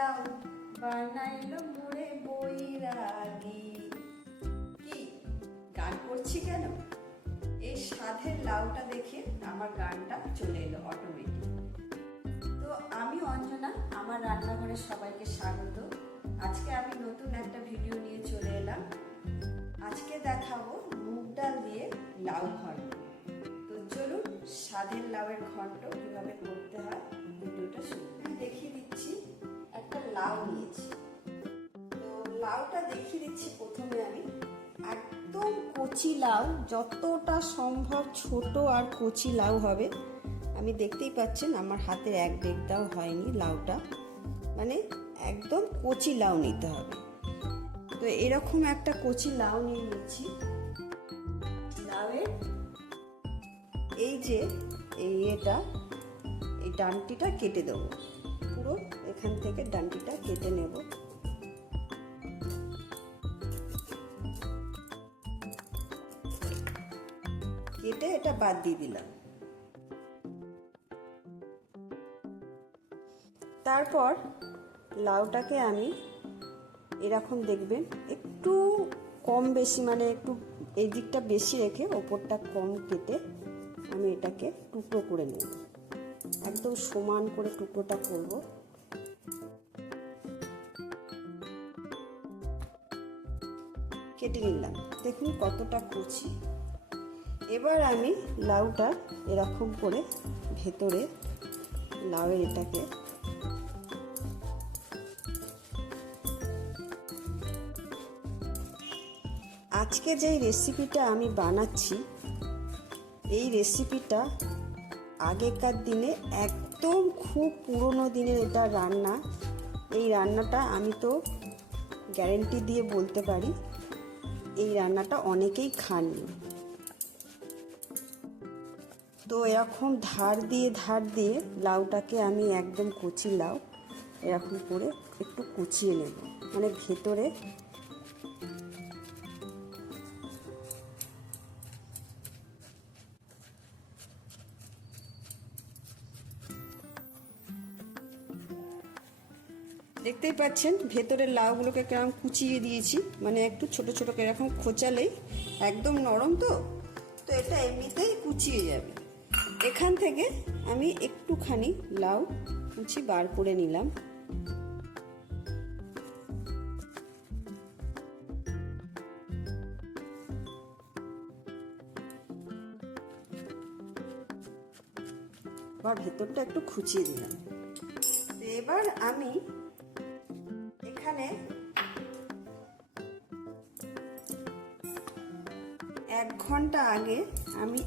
লাউ বানাইলো মোরে বৈরাগী। কি গান করছি কেন? এই সাধের লাউটা দেখে আমার গানটা চলে এলো অটোমেটিক। তো আমি অঞ্জনা, আমার রান্নাঘরে সবাইকে স্বাগত। আজকে আমি নতুন একটা ভিডিও নিয়ে চলে এলাম। আজকে দেখাবো মুগ ডাল দিয়ে লাউ ঘন্ট। তো চলুন সাধের লাউয়ের ঘন্ট কিভাবে করতে হয় ভিডিওটা শুরু। দেখিয়ে দিচ্ছি, একটা লাউ নিয়েছি। তো লাউটা দেখিয়ে দিচ্ছি। প্রথমে আমি একদম কচি লাউ, যতটা সম্ভব ছোট আর কচি লাউ হবে। আমি দেখতেই পাচ্ছেন আমার হাতের এক ডেকটাও হয়নি লাউটা, মানে একদম কচি লাউ নিতে হবে। তো এরকম একটা কচি লাউ নিয়ে নিচ্ছি। লাউয়ের এই যে এই ডান্টিটা কেটে দেবো, পুরো এখান থেকে ডান্টিটা কেটে নেব। কেটে এটা বাদ দিয়ে দিলাম। তারপর লাউটাকে আমি এরকম দেখবেন একটু কম বেশি, মানে একটু এই দিকটা বেশি রেখে ওপরটা কম কেটে আমি এটাকে টুকরো করে নেব। একদম সমান করে টুকরোটা করব। কেটে নিলাম, দেখুন কতটা কুচি। এবার আমি লাউটা এরকম করে ভেতরে লাউয়ের এটাকে আজকে যেই রেসিপিটা আমি বানাচ্ছি, এই রেসিপিটা আগেকার দিনে একদম খুব পুরনো দিনের এটা রান্না। এই রান্নাটা আমি তো গ্যারেন্টি দিয়ে বলতে পারি এই রান্নাটা অনেকেই খাননি। তো এরকম ধার দিয়ে লাউটাকে আমি একদম কচি লাউ এরকম করে একটু কুচিয়ে নেব, মানে ভেতরে দেখতেই পাচ্ছেন ভেতরের লাউগুলোকে কেমন কুচিয়ে দিয়েছি, মানে একটু ছোট ছোট করে এরকম খোঁচালেই একদম নরম। তো এটা এমনিতেই কুচিয়ে যাবে। এখান থেকে আমি একটুখানি লাউ কুচি বার করে নিলাম। আবার ভেতরটা একটু খুঁচিয়ে দিলাম। এবার আমি এখানে 1 ঘন্টা আগে আমি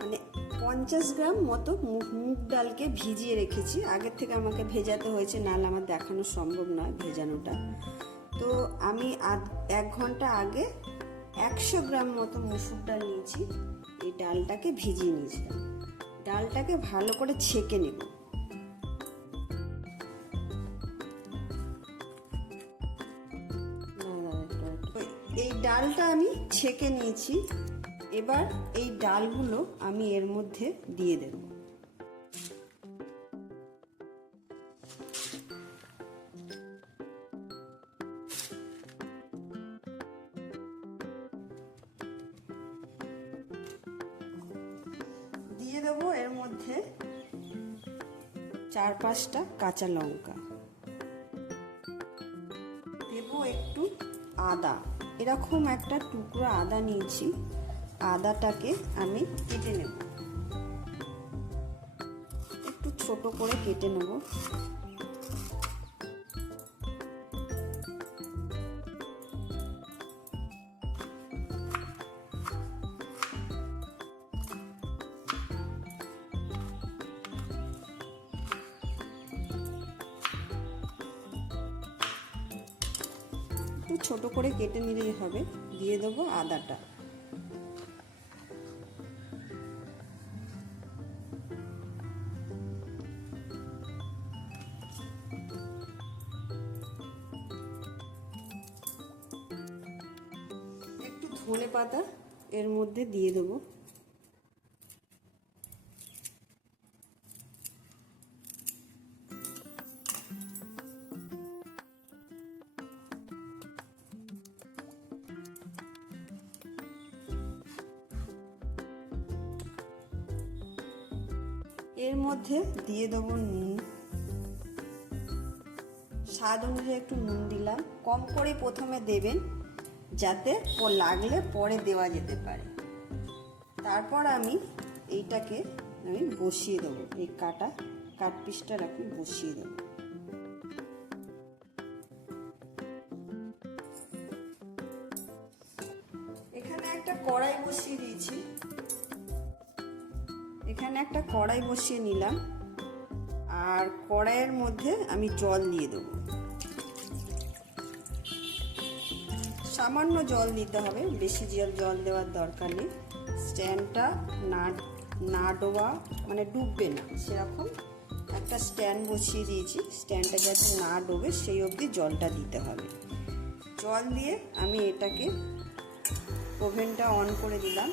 মানে 50 গ্রাম মতো মুগ ডালকে ভিজিয়ে রেখেছি। আগের থেকে আমাকে ভেজাতে হয়েছে, নাহলে আমার দেখানো সম্ভব নয় ভেজানোটা। তো আমি 1 ঘন্টা আগে 100 গ্রাম মতো মুসুর ডাল নিয়েছি। এই ডালটাকে ভিজিয়ে নিয়েছিলাম। ডালটাকে ভালো করে ছেঁকে নেব। এই ডালটা আমি ছেঁকে নিয়েছি। এবার এই ডালগুলো আমি এর মধ্যে দিয়ে দেব। দিয়ে দেব এর মধ্যে 4-5টা কাঁচা লঙ্কা, দেব একটু আদা। এরকম একটা টুকরো আদা নিয়েছি। আদাটাকে আমি কেটে নেব, একটু ছোট করে কেটে নেব। একটু ছোট করে কেটে নিলেই হবে। দিয়ে দেবো আদাটা। একটু ধনে পাতা এর মধ্যে দিয়ে দেবো। এর মধ্যে দিয়ে দেবো নুন, স্বাদ অনুযায়ী একটু নুন দিলাম। কম করে প্রথমে দেবেন যাতে লাগলে পরে দেওয়া যেতে পারে। তারপর আমি এইটাকে বসিয়ে দেবো, এই কাট পিসটা বসিয়ে দেবো। এখানে একটা কড়াই বসিয়ে দিয়েছি, এখানে একটা কড়াই বসিয়ে নিলাম, আর কড়াইয়ের মধ্যে আমি জল দিয়ে দেবো। সামান্য জল দিতে হবে, বেশি জল দেওয়ার দরকার নেই। স্ট্যান্ডটা না ডোবা মানে ডুববে না সেরকম একটা স্ট্যান্ড বসিয়ে দিয়েছি। স্ট্যান্ডটা যাতে না ডোবে সেই অবধি জলটা দিতে হবে। জল দিয়ে আমি এটাকে ওভেনটা অন করে দিলাম।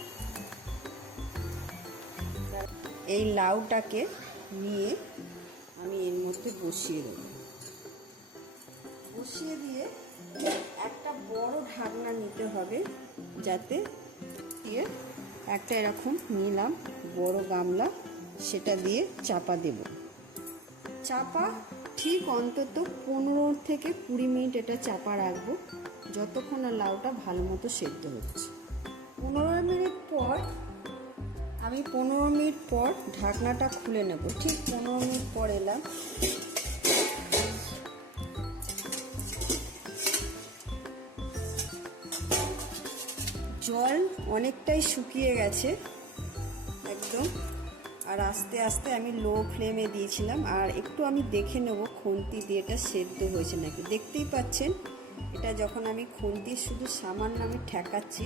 এই লাউটাকে নিয়ে আমি এর মধ্যে বসিয়ে দেব। বসিয়ে দিয়ে একটা বড় ঢাকনা নিতে হবে, যাতে দিয়ে একটা এরকম নিলাম বড় গামলা, সেটা দিয়ে চাপা দেব। চাপা ঠিক অন্তত 15 থেকে 20 মিনিট এটা চাপা রাখবো, যতক্ষণ না লাউটা ভালো মতো সেদ্ধ হচ্ছে। 15 মিনিট পর আমি 15 মিনিট পর ঢাকনাটা খুলে নেব। ঠিক 15 মিনিট পর এলাম। জল অনেকটাই শুকিয়ে গেছে একদম, আর আস্তে আস্তে আমি লো ফ্লেমে দিয়েছিলাম। আর একটু আমি দেখে নেব খুন্তি দিয়ে এটা সেদ্ধ হয়েছে নাকি। দেখতেই পাচ্ছেন এটা যখন আমি খুন্তি শুধু সামান্য আমি ঠেকাচ্ছি,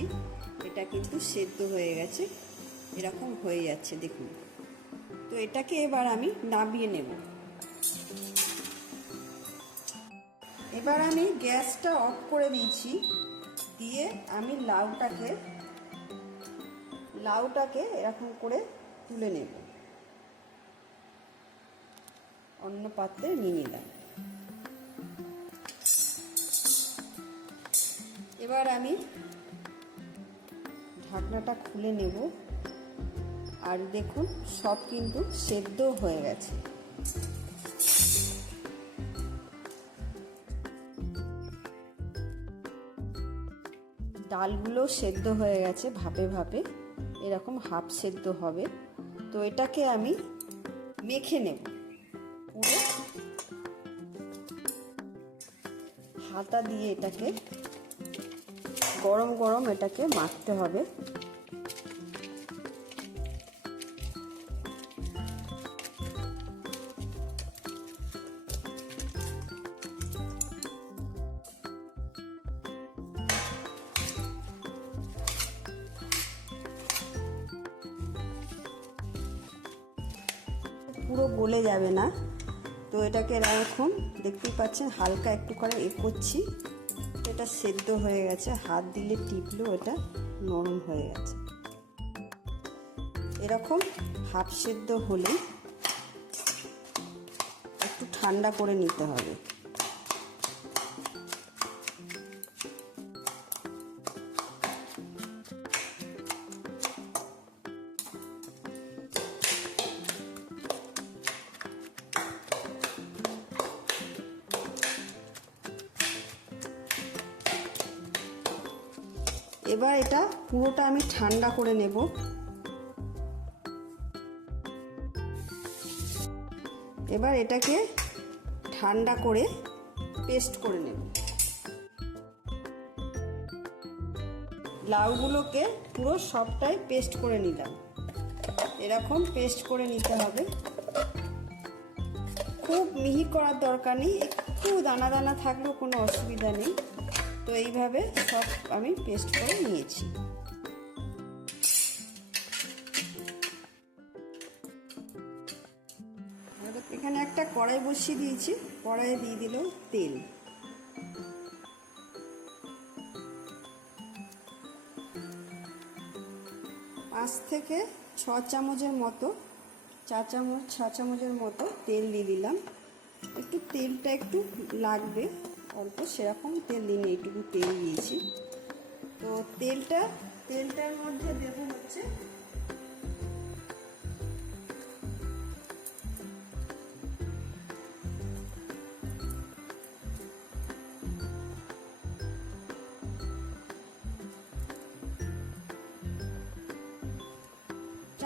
এটা কিন্তু সেদ্ধ হয়ে গেছে, এরকম হয়ে যাচ্ছে দেখুন। তো এটাকে এবার আমি নামিয়ে নেব। এবার আমি গ্যাসটা অফ করে দিয়েছি, দিয়ে আমি লাউটাকে এরকম করে তুলে নেব, অন্য পাত্রে নিয়ে নিলাম। এবার আমি ঢাকনাটা খুলে নেব, আর দেখুন সব কিন্তু সেদ্ধ হয়ে গেছে। ডালগুলো সেদ্ধ হয়ে গেছে ভাপে ভাপে, এরকম হাফ সেদ্ধ হবে। তো এটাকে আমি মেখে নেব পুরো, হাতা দিয়ে এটাকে গরম গরম এটাকে মাখতে হবে। পুরো গলে যাবে না, তো এটাকে এরকম দেখতেই পাচ্ছেন হালকা একটু করে করছি, এটা সেদ্ধ হয়ে গেছে। হাত দিলে টিপলেও এটা নরম হয়ে গেছে। এরকম হাফ সেদ্ধ হলে একটু ঠান্ডা করে নিতে হবে। এবার এটা পুরোটা আমি ঠান্ডা করে নেব। এবার এটাকে ঠান্ডা করে পেস্ট করে নেব। লাউগুলোকে পুরো সবটাই পেস্ট করে নিলাম, এরকম পেস্ট করে নিতে হবে। খুব মিহি করার দরকার নেই, একটু দানা দানা থাকলেও কোনো অসুবিধা নেই। তো এইভাবে সব আমি পেস্ট করে নিয়েছি। এখানে একটা কড়াই বসিয়ে দিয়েছি, কড়াইয়ে দিয়ে দিল তেল। পাঁচ থেকে ছ চামচের মতো, 4 চামচের মতো তেল দিয়ে দিলাম। একটু তেলটা একটু লাগবে অল্প, সেরকম তেল দিন, এইটুকু তেল দিয়েছি। তো তেলটার মধ্যে দেবো হচ্ছে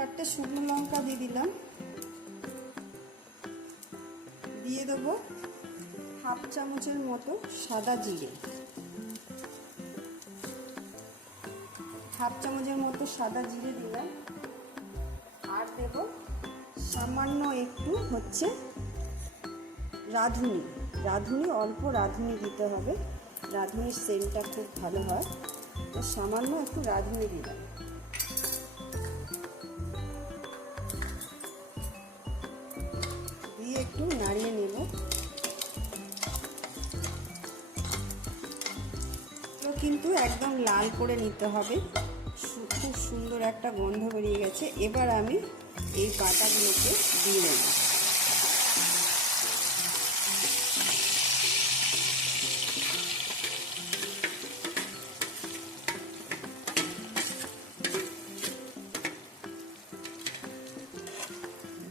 4টে শুকনো লঙ্কা দিয়ে দিলাম। দিয়ে দেবো হাফ চামচের মতো সাদা জিরে, হাফ চামচের মতো সাদা জিরে দিলাম। আর দেব সামান্য একটু হচ্ছে রাঁধুনি, অল্প রাঁধুনি দিতে হবে, রাঁধুনির সেন্টটা খুব ভালো হয়। তো সামান্য একটু রাঁধুনি দিলাম। দিয়ে একটু নাড়িয়ে নেব। তো কিন্তু একদম লাল করে নিতে হবে। খুব সুন্দর একটা গন্ধ বেরিয়ে গেছে। এবার আমি এই বাটাগুলোকে দিয়ে দেব।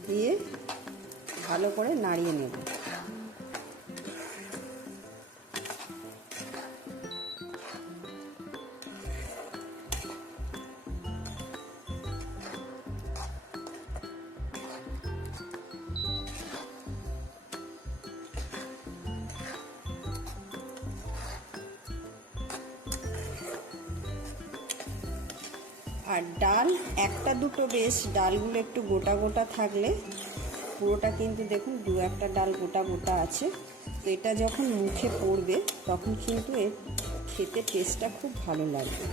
দিয়ে ভালো করে নাড়িয়ে নেব। আর ডাল একটা দুটো বেশ, ডালগুলো একটু গোটা গোটা থাকলে, পুরোটা কিন্তু দেখুন 2-1টা ডাল গোটা গোটা আছে। তো এটা যখন মুখে পড়বে তখন কিন্তু এর খেতে টেস্টটা খুব ভালো লাগবে।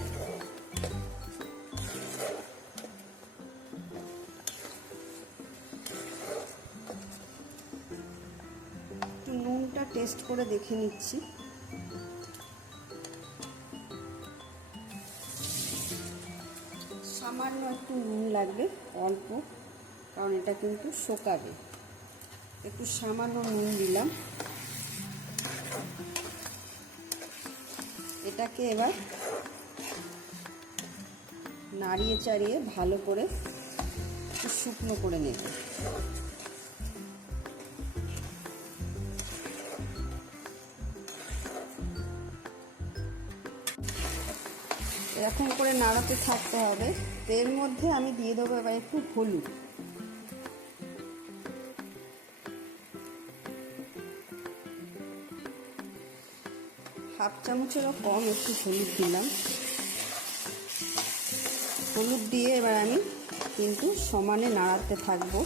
একটু নুনটা টেস্ট করে দেখে নিচ্ছি। সামান্য একটু নুন লাগবে, অল্প, কারণ এটা কিন্তু শোকাবে। একটু সামান্য নুন দিলাম। এটাকে এবার নাড়িয়ে চাড়িয়ে ভালো করে একটু শুকনো করে নেব। এরকম করে নাড়াতে থাকতে হবে। তো এর মধ্যে আমি দিয়ে দেবো এবার একটু হলুদ। হাফ চামচেরও কম একটু হলুদ দিলাম। হলুদ দিয়ে এবার আমি কিন্তু সমানে নাড়াতে থাকবো।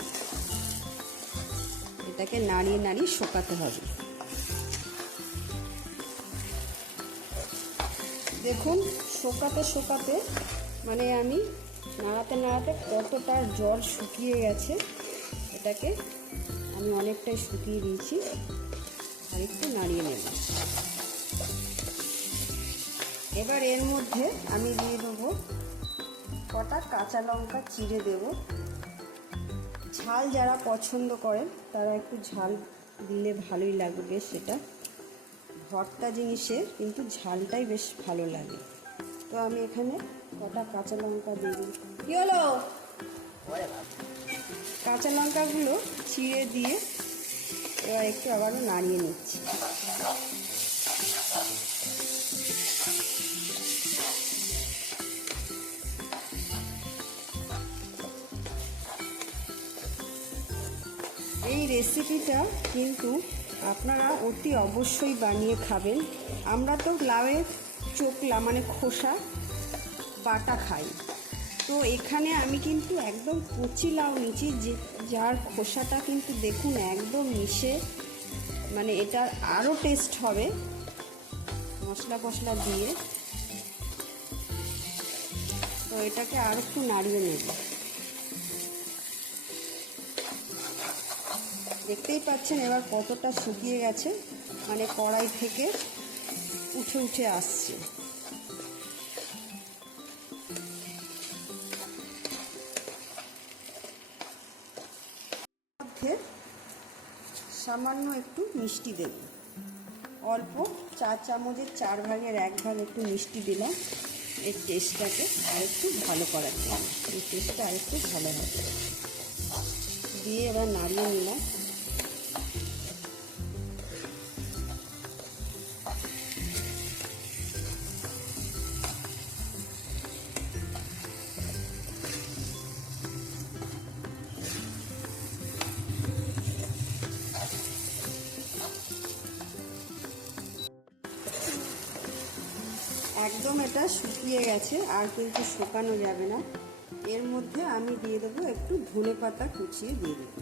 এটাকে নাড়িয়ে নাড়িয়ে শোকাতে হবে। দেখুন শোকাতে শোকাতে মানে আমি নাড়াতে নাড়াতে কতটা জল শুকিয়ে গেছে। এটাকে আমি অনেকটাই শুকিয়ে দিয়েছি। আর একটু নাড়িয়ে নেব। এবার এর মধ্যে আমি দিয়ে দেবো কটা কাঁচা লঙ্কা চিড়ে দেব। ঝাল যারা পছন্দ করেন তারা একটু ঝাল দিলে ভালোই লাগবে। সেটা ভর্তা জিনিসে কিন্তু ঝালটাই বেশ ভালো লাগে। তো আমি এখানে কটা কাঁচা লঙ্কা দিয়ে দিই। কি হলো? কাঁচা লঙ্কাগুলো চিড়ে দিয়ে এবার একটু আবারও নাড়িয়ে নিচ্ছি। এই রেসিপিটা কিন্তু আপনারা অতি অবশ্যই বানিয়ে খাবেন। আমরা তো লাউয়ের চোকলা মানে খোসা বাটা খাই। তো এখানে আমি কিন্তু একদম কচি লাউ নিচ্ছি, যার খোসাটা কিন্তু দেখুন একদম মিশে, মানে এটা আরও টেস্ট হবে মশলা ফসলা দিয়ে। তো এটাকে আর একটু নাড়িয়ে নেব। দেখতেই পাচ্ছেন এবার কতটা শুকিয়ে গেছে, মানে কড়াই থেকে উঠে উঠে আসছে। মধ্যে সামান্য একটু মিষ্টি দেব, অল্প 4 চামচের 4 ভাগের 1 ভাগ একটু মিষ্টি দিলাম এর টেস্টটাকে আরেকটু ভালো করার জন্য। এই টেস্টটা আরেকটু ভালো হবে। দিয়ে এবার নাড়িয়ে নিলাম। একদম এটা শুকিয়ে গেছে, আর কিন্তু শুকানো যাবে না। এর মধ্যে আমি দিয়ে দেবো একটু ধনেপাতা কুচিয়ে দিয়ে দেবো।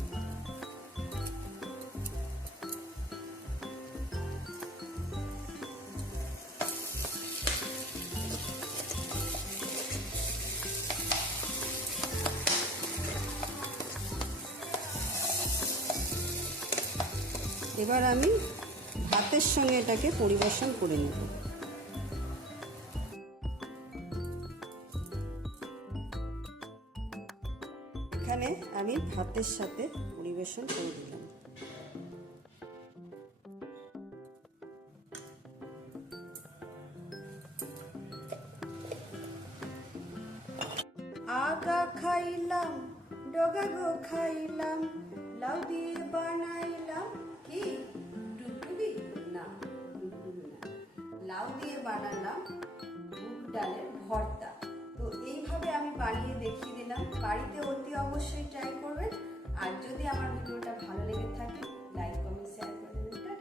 এবার আমি ভাতের সঙ্গে এটাকে পরিবেশন করে নেব। এখানে আমি ভাতের সাথে পরিবেশন করে দিলাম। আগা খাইলাম ডগা গো খাইলাম, লাউ দিয়ে বানাইলাম কি টুকটুকি, না টুকটুকি না, লাউ দিয়ে বানালাম মুগ ডালের ভর্তা। তো এইভাবে আমি বানিয়ে দেখিয়ে দিলাম, বাড়িতে অতি অবশ্যই ট্রাই করবেন। আর যদি আমার ভিডিওটা ভালো লেগে থাকে লাইক কমেন্ট শেয়ার করে দেবেন।